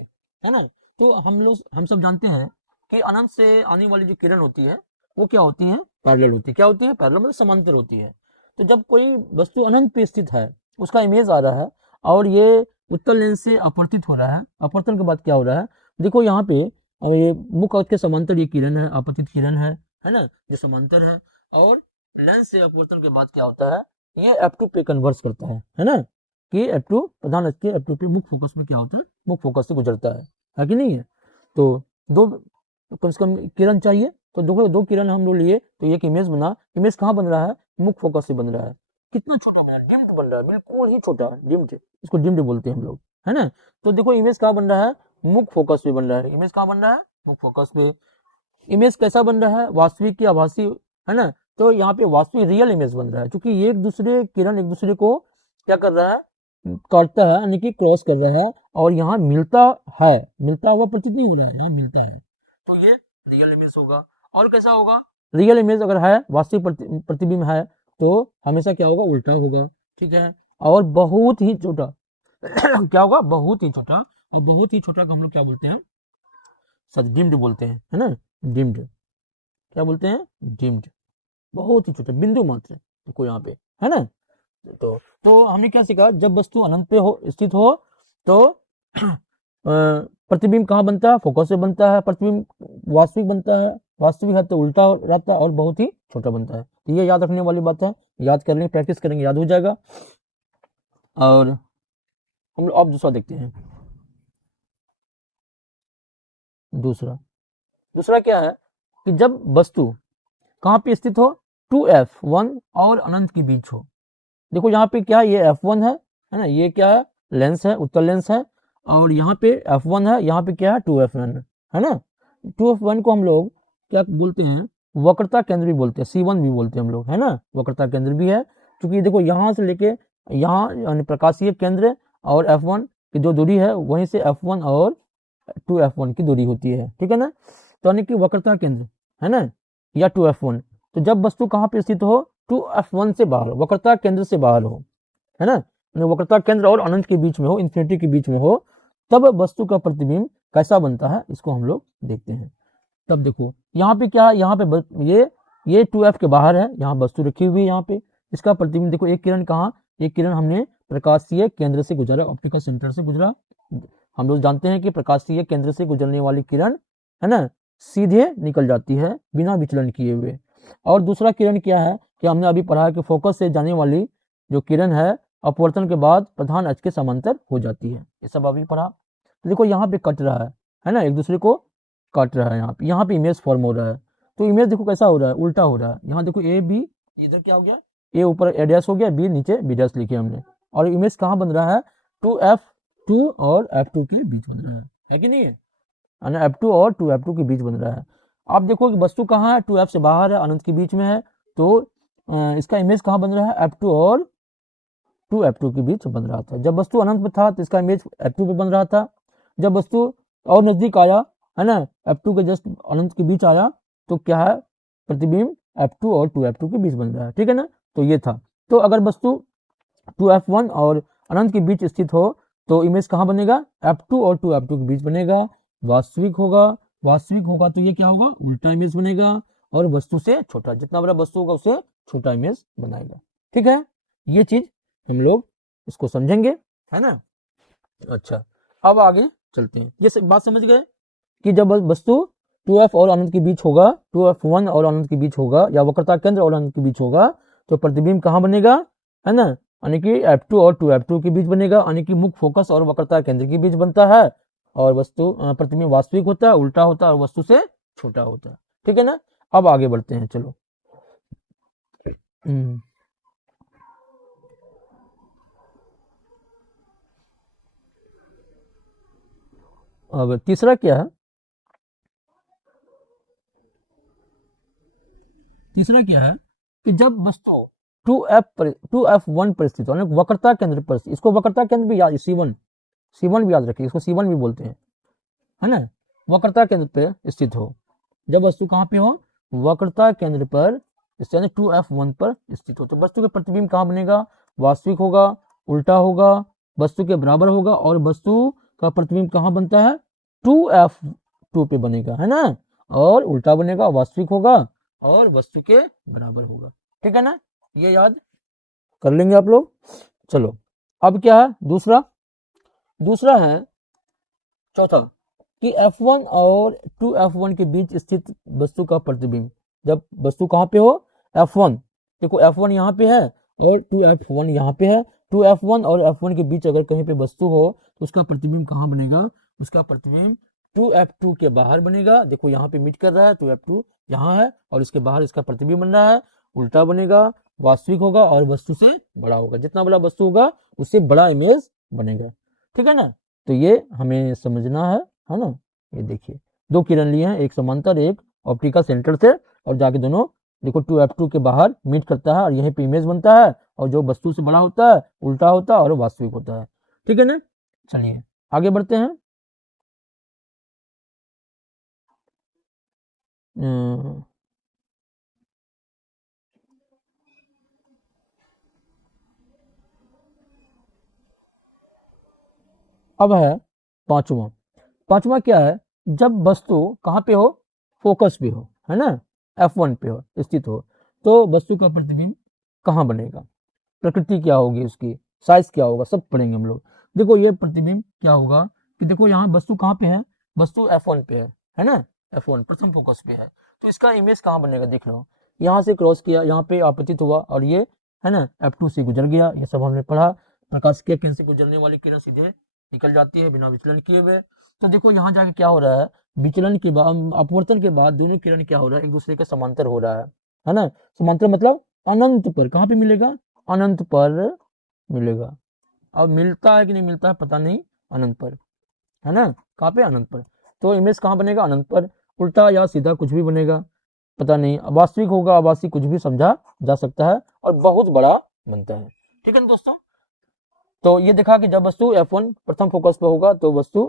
है ना। तो हम सब जानते हैं कि अनंत से आने वाली जो किरण होती है वो क्या होती है, पैरेलल होती है। क्या होती है, पैरेलल मतलब समांतर होती है। तो जब कोई वस्तु अनंत पे स्थित है, उसका इमेज आ रहा है और ये उत्तल लेंस से अपवर्तित हो रहा है, अपवर्तन के बाद क्या हो रहा है, देखो यहाँ पे ये मुख्य अक्ष के समांतर ये किरण है, अपवर्तित किरण है ना, जो समांतर है। और लेंस से अपवर्तन के बाद क्या होता है, ये F2 पे कन्वर्स करता है ना, कि F2 प्रधान अक्ष के F2 पे मुख्य फोकस में क्या होता है, मुख्य फोकस से गुजरता है कि नहीं है। तो दो कम से कम किरण चाहिए, तो दो किरण हम लोग लिए तो एक इमेज बना। इमेज कहाँ बन रहा है, मुख्य फोकस से बन रहा है। कितना छोटा बना, डिम्ड बन रहा है, बिल्कुल ही छोटा, डिम्ड, इसको डिम्ड बोलते हैं हम लोग, है ना। तो देखो इमेज कहाँ बन रहा है, मुख्य फोकस पे बन रहा है। इमेज कहाँ बन रहा है, मुख्य फोकस पे। इमेज कैसा बन रहा है, वास्तविक की आभासी, है ना। तो यहाँ पे वास्तविक रियल इमेज बन रहा है, क्योंकि एक दूसरे किरण एक दूसरे को क्या कर रहा है, काटता है, यानी कि क्रॉस कर रहा है, और यहाँ मिलता है, मिलता हुआ प्रतीत नहीं हो रहा है, यहाँ मिलता है, तो ये रियल इमेज होगा। और कैसा होगा, रियल इमेज अगर है, वास्तविक प्रतिबिंब है, तो हमेशा क्या होगा, उल्टा होगा, ठीक है। और बहुत ही छोटा क्या होगा, बहुत ही छोटा। और बहुत ही छोटा को हम लोग क्या बोलते हैं, सच डिम्ड बोलते हैं, है ना, डिम्ड, क्या बोलते हैं, डिम्ड, बहुत ही छोटा बिंदु मात्र देखो यहाँ पे, है ना। तो हमने क्या सीखा, जब वस्तु अनंत पे हो, स्थित हो, तो प्रतिबिंब कहाँ बनता है, फोकस से बनता है। प्रतिबिंब वास्तविक बनता है, वास्तविक है तो उल्टा रहता है और बहुत ही छोटा बनता है। तो ये याद रखने वाली बात है, याद करेंगे, प्रैक्टिस करेंगे, याद हो जाएगा। और हम लोग अब दूसरा देखते हैं। दूसरा क्या है कि जब वस्तु कहाँ पे स्थित हो, 2F1 और अनंत के बीच हो। देखो यहाँ पे क्या है, ये F1 है ना, ये क्या है, लेंस है, उत्तल लेंस है। और यहाँ पे F1 है, यहाँ पे क्या है, 2F1 है ना। 2F1 को हम लोग क्या बोलते हैं, वक्रता केंद्र भी बोलते हैं, C1 भी बोलते हैं हम लोग, है ना, वक्रता केंद्र भी है। क्योंकि देखो यहाँ से लेके यहाँ यानी प्रकाशीय केंद्र और F1 की जो दूरी है, वहीं से F1 और 2F1 की दूरी होती है, ठीक है ना। तो यानी कि वक्रता केंद्र, है ना, या 2F1। तो जब वस्तु कहाँ पे स्थित हो, 2F1 से बाहर, वक्रता केंद्र से बाहर हो, है ना, वक्रता केंद्र और अनंत के बीच में हो, इन्फिनिटी के बीच में हो, तब वस्तु का प्रतिबिंब कैसा बनता है, इसको हम लोग देखते हैं। तब देखो यहाँ पे क्या है, यहाँ पे ये 2F के बाहर है, यहाँ वस्तु रखी हुई है, यहाँ पे इसका प्रतिबिंब देखो, एक किरण कहाँ, एक किरण हमने प्रकाशीय केंद्र से गुजरा, ऑप्टिकल सेंटर से गुजरा। हम लोग जानते हैं कि प्रकाशीय केंद्र से गुजरने वाली किरण, है ना, सीधे निकल जाती है बिना विचलन किए हुए। और दूसरा किरण क्या है कि हमने अभी पढ़ा है कि फोकस से जाने वाली जो किरण है, अपवर्तन के बाद प्रधान अक्ष के समांतर हो जाती है। ये सब अभी पढ़ा। देखो यहाँ पे कट रहा है ना, एक दूसरे को काट रहा है, यहाँ पे इमेज फॉर्म हो रहा है। तो इमेज देखो कैसा हो रहा है, उल्टा हो रहा है। यहाँ देखो ए बी, इधर क्या हो गया, ए ऊपर ए डैश हो गया, बी नीचे बी डैश लिखे हमने। और इमेज कहाँ बन रहा है, 2F2 और F2 के बीच बन रहा है कि नहीं है, F2 और 2F2 के बीच बन रहा है। आप देखो कि वस्तु कहाँ है, 2F से बाहर है, अनंत के बीच में है। तो इसका इमेज कहाँ बन रहा है, F2 और 2F2 के बीच बन रहा था। जब वस्तु अनंत में था तो इसका इमेज F2 पे बन रहा था। जब वस्तु और नजदीक आया, है ना, F2 के जस्ट अनंत के बीच आया, तो क्या है, प्रतिबिंब F2 और 2F2 के बीच बन रहा है, ठीक है ना। तो ये था। तो अगर वस्तु 2F1 और अनंत के बीच स्थित हो तो इमेज कहाँ बनेगा, F2 और 2F2 के बीच बनेगा, वास्तविक होगा। वास्तविक होगा तो ये क्या होगा, उल्टा इमेज बनेगा। और वस्तु से छोटा, जितना बड़ा वस्तु होगा उससे छोटा इमेज बनाएगा। ठीक है, ये चीज हम लोग इसको समझेंगे, है ना। अच्छा, अब आगे चलते हैं। ये बात समझ गए कि जब वस्तु 2f और अनंत के बीच होगा, 2f1 और अनंत के बीच होगा, या वक्रता केंद्र और अनंत के बीच होगा, तो प्रतिबिंब कहाँ बनेगा, है ना, यानी कि f2 और 2f2 के बीच बनेगा, यानी कि मुख्य फोकस और वक्रता केंद्र के बीच बनता है, और वस्तु प्रतिबिंब वास्तविक होता है, उल्टा होता है, और वस्तु से छोटा होता है। ठीक है ना। अब आगे बढ़ते हैं, चलो। अब तीसरा क्या है, तीसरा क्या है कि जब वस्तु 2f1 पर स्थित हो, वक्रता केंद्र पर, इसको वक्रता केंद्र भी याद, C1 भी याद रखिए, इसको C1 भी बोलते हैं, है ना, वक्रता केंद्र पे स्थित हो। जब वस्तु कहाँ पे हो, वक्रता केंद्र पर, यानी 2f1 पर स्थित हो, तो वस्तु के प्रतिबिंब कहाँ बनेगा, वास्तविक होगा, उल्टा होगा, वस्तु के बराबर होगा, और वस्तु का प्रतिबिंब कहाँ बनता है, 2f2 पे बनेगा, है ना, और उल्टा बनेगा, वास्तविक होगा, और वस्तु के बराबर होगा। ठीक है ना, ये याद कर लेंगे आप लोग। चलो, अब क्या है दूसरा, दूसरा है चौथा, कि F1 और 2f1 के बीच स्थित वस्तु का प्रतिबिंब। जब वस्तु कहाँ पे हो, F1, देखो F1 यहाँ पे है और 2f1 यहाँ पे है, 2f1 और f1 के बीच अगर कहीं पे वस्तु हो तो उसका प्रतिबिंब कहाँ बनेगा, उसका प्रतिबिंब 2f2 के बाहर बनेगा। देखो यहाँ पे मीट कर रहा है, 2f2 यहाँ है और इसके बाहर इसका प्रतिबिंब बन रहा है, उल्टा बनेगा, वास्तविक होगा, और वस्तु से बड़ा होगा। जितना बड़ा वस्तु होगा उससे बड़ा इमेज बनेगा। ठीक है ना, तो ये हमें समझना है ना। ये देखिए, दो किरण लिए हैं, एक समांतर एक ऑप्टिकल सेंटर से, और जाके दोनों देखो 2f2 के बाहर मीट करता है और यहीं पे इमेज बनता है, और जो वस्तु से बड़ा होता है उल्टा होता है और वास्तविक होता है। ठीक है ना, चलिए आगे बढ़ते हैं। अब है पांचवा, पांचवा क्या है, जब वस्तु कहाँ पे हो, फोकस पे हो, है ना, F1 पे हो स्थित हो, तो वस्तु का प्रतिबिंब कहाँ बनेगा, प्रकृति क्या होगी उसकी, साइज क्या होगा, सब पढ़ेंगे हम लोग। देखो ये प्रतिबिंब क्या होगा कि देखो यहाँ वस्तु कहाँ पे है, वस्तु F1 पे है ना, F1 प्रथम फोकस पे है, तो इसका इमेज कहाँ बनेगा, देख लो, यहाँ से क्रॉस किया, यहाँ पे आपतित हुआ, और ये है ना F2 से गुजर गया, ये सब हमने पढ़ा। प्रकाश के केंद्र से गुजरने वाली किरण सीधे निकल जाती है बिना विचलन किए हुए। तो देखो यहाँ जाके क्या हो रहा है, विचलन के बाद, अपवर्तन के बाद दोनों किरण क्या हो रहा है, एक दूसरे के समांतर हो रहा है ना। समांतर मतलब अनंत पर, कहाँ पे मिलेगा, अनंत पर मिलेगा। अब मिलता है कि नहीं मिलता है पता नहीं, अनंत पर, है ना, कहाँ पे, अनंत पर। तो इमेज कहाँ बनेगा, अनंत पर, उल्टा या सीधा कुछ भी बनेगा, पता नहीं, वास्तविक होगा, आभासी, कुछ भी समझा जा सकता है, और बहुत बड़ा बनता है। ठीक है ना दोस्तों, तो ये देखा कि जब वस्तु F1 प्रथम फोकस पे होगा तो वस्तु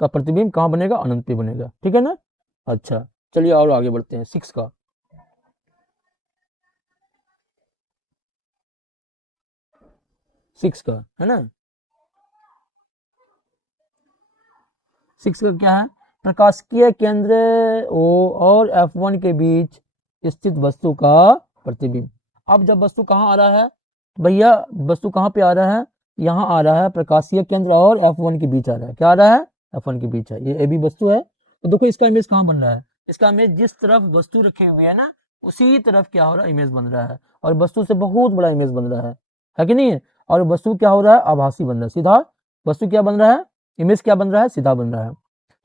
का प्रतिबिंब कहाँ बनेगा, अनंत पे बनेगा। ठीक है ना। अच्छा, चलिए और आगे बढ़ते हैं, 6 का, 6 का, है ना, 6 का क्या है, प्रकाशिकीय केंद्र O और F1 के बीच स्थित वस्तु का प्रतिबिंब। अब जब वस्तु कहाँ आ रहा है भैया, वस्तु कहाँ पे आ रहा है, यहाँ आ रहा है, प्रकाशीय केंद्र और F1 के बीच आ रहा है, क्या आ रहा है, F1 के बीच है, ये ए बी वस्तु है। तो देखो इसका इमेज कहाँ बन रहा है, इसका इमेज जिस तरफ वस्तु रखे हुए है ना उसी तरफ क्या हो रहा है, इमेज बन रहा है, और वस्तु से बहुत बड़ा इमेज बन रहा है कि नहीं है। और वस्तु क्या हो रहा है, आभासी बन रहा है, सीधा वस्तु क्या बन रहा है, इमेज क्या बन रहा है, सीधा बन रहा है।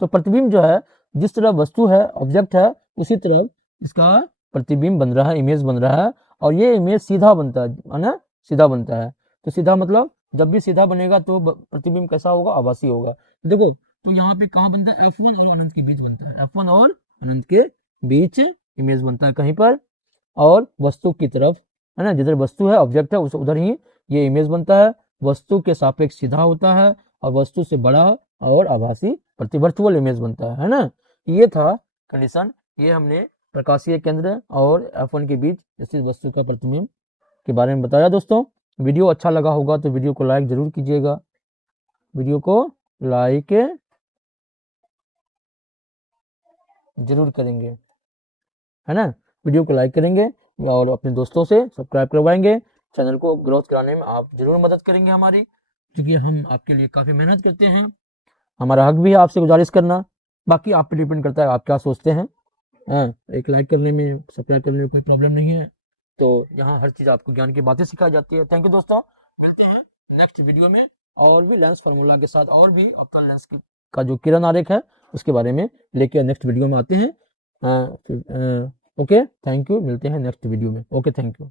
तो प्रतिबिंब जो है, जिस तरफ वस्तु है, ऑब्जेक्ट है, उसी तरफ इसका प्रतिबिंब बन रहा है, इमेज बन रहा है, और ये इमेज सीधा बनता है ना, सीधा बनता है। तो सीधा मतलब जब भी सीधा बनेगा तो प्रतिबिंब कैसा होगा, आभासी होगा। देखो तो यहाँ पे कहाँ बनता है, F1 और अनंत के बीच बनता है, F1 और अनंत के बीच इमेज बनता है कहीं पर, और वस्तु की तरफ, है ना, जिधर वस्तु है, ऑब्जेक्ट है, उस उधर ही ये इमेज बनता है, वस्तु के सापेक्ष सीधा होता है, और वस्तु से बड़ा और आभासी वर्चुअल इमेज बनता है ना। ये था कंडीशन, ये हमने प्रकाशीय केंद्र और F1 के बीच स्थित वस्तु का प्रतिबिंब के बारे में बताया। दोस्तों वीडियो अच्छा लगा होगा तो वीडियो को लाइक जरूर कीजिएगा, वीडियो को लाइक जरूर करेंगे, है ना। वीडियो को लाइक करेंगे और अपने दोस्तों से सब्सक्राइब करवाएंगे। चैनल को ग्रोथ कराने में आप जरूर मदद करेंगे हमारी, क्योंकि हम आपके लिए काफ़ी मेहनत करते हैं। हमारा हक भी है आपसे गुजारिश करना, बाकी आप पे डिपेंड करता है आप क्या सोचते हैं। हाँ, एक लाइक करने में, सब्सक्राइब करने में कोई प्रॉब्लम नहीं है। तो यहाँ हर चीज़ आपको ज्ञान की बातें सिखाई जाती है। थैंक यू दोस्तों, मिलते हैं नेक्स्ट वीडियो में और भी लेंस फार्मूला के साथ, और भी अवतल लेंस का जो किरण आरेख है उसके बारे में लेके नेक्स्ट वीडियो में आते हैं। ओके, थैंक यू, मिलते हैं नेक्स्ट वीडियो में। Okay, thank you.